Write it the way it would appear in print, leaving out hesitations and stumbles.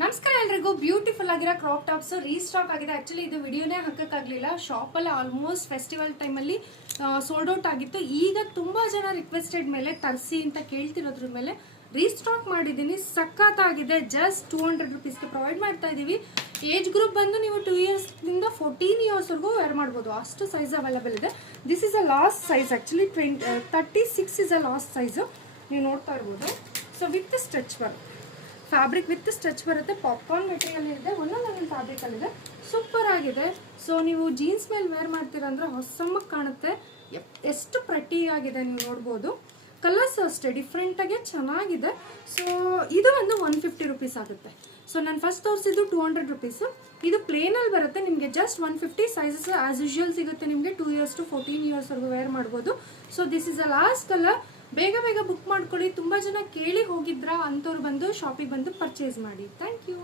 ನಮಸ್ಕಾರ ಎಲ್ರಿಗೂ. ಬ್ಯೂಟಿಫುಲ್ ಆಗಿರೋ ಕ್ರಾಪ್ ಟಾಪ್ಸ್ ರೀಸ್ಟಾಕ್ ಆಗಿದೆ. ಆಕ್ಚುಲಿ ಇದು ವಿಡಿಯೋನೇ ಹಾಕಕ್ಕಾಗಲಿಲ್ಲ. ಶಾಪಲ್ಲಿ ಆಲ್ಮೋಸ್ಟ್ ಫೆಸ್ಟಿವಲ್ ಟೈಮಲ್ಲಿ ಸೋಲ್ಡ್ ಔಟ್ ಆಗಿತ್ತು. ಈಗ ತುಂಬಾ ಜನ ರಿಕ್ವೆಸ್ಟೆಡ್ ಮೇಲೆ ತರಿಸಿ ಅಂತ ಕೇಳ್ತಿರೋದ್ರ ಮೇಲೆ ರೀಸ್ಟಾಕ್ ಮಾಡಿದ್ದೀನಿ. ಸಖತ್ತಾಗಿದೆ. ಜಸ್ಟ್ 200 ರುಪೀಸ್ಗೆ ಪ್ರೊವೈಡ್ ಮಾಡ್ತಾ ಇದ್ದೀವಿ. ಏಜ್ ಗ್ರೂಪ್ ಬಂದು ನೀವು 2 ಇಯರ್ಸ್ನಿಂದ 14 ಇಯರ್ಸ್ವರೆಗೂ ವೇರ್ ಮಾಡ್ಬೋದು. ಅಷ್ಟು ಸೈಜ್ ಅವೈಲೇಬಲ್ ಇದೆ. This is a last size. Actually 36 is a last size. ನೀವು ನೋಡ್ತಾ ಇರ್ಬೋದು. ಸೊ ವಿತ್ ಸ್ಟ್ರೆಚ್ ಬರುತ್ತೆ, ಫ್ಯಾಬ್ರಿಕ್ ವಿತ್ ಸ್ಟ್ರೆಚ್ ಬರುತ್ತೆ. ಪಾಪ್ಕಾರ್ನ್ ಮೆಟೀರಿಯಲ್ ಇದೆ, ಒಂದೊಂದು ಫ್ಯಾಬ್ರಿಕಲ್ಲಿದೆ. ಸೂಪರ್ ಆಗಿದೆ. ಸೊ ನೀವು ಜೀನ್ಸ್ ಮೇಲೆ ವೇರ್ ಮಾಡ್ತೀರಾ ಅಂದರೆ ಹೊಸಮ್ಮಕ್ಕೆ ಕಾಣುತ್ತೆ. ಎಷ್ಟು ಪ್ರಟಿ ಆಗಿದೆ ನೀವು ನೋಡ್ಬೋದು. ಕಲರ್ಸ್ ಅಷ್ಟೇ ಡಿಫ್ರೆಂಟಾಗಿ ಚೆನ್ನಾಗಿದೆ. ಸೊ ಇದು ಒಂದು 150 ರುಪೀಸ್ ಆಗುತ್ತೆ. ಸೊ ನಾನು ಫಸ್ಟ್ ತೋರಿಸಿದ್ದು 200 ರುಪೀಸು. ಇದು ಪ್ಲೇನಲ್ಲಿ ಬರುತ್ತೆ. ನಿಮಗೆ ಜಸ್ಟ್ 150. ಸೈಜಸ್ ಆಸ್ ಯೂಶುವಲ್ ಸಿಗುತ್ತೆ ನಿಮಗೆ. 2 ಇಯರ್ಸ್ ಟು 14 ಇಯರ್ಸ್ವರೆಗೂ ವೇರ್ ಮಾಡ್ಬೋದು. So this is a last colour. ಬೇಗ ಬೇಗ ಬುಕ್ ಮಾಡ್ಕೊಳ್ಳಿ. ತುಂಬ ಜನ ಕೇಳಿ ಹೋಗಿದ್ರಾ, ಅಂಥವ್ರು ಬಂದು ಶಾಪಿಗೆ ಬಂದು ಪರ್ಚೇಸ್ ಮಾಡಿ. Thank you.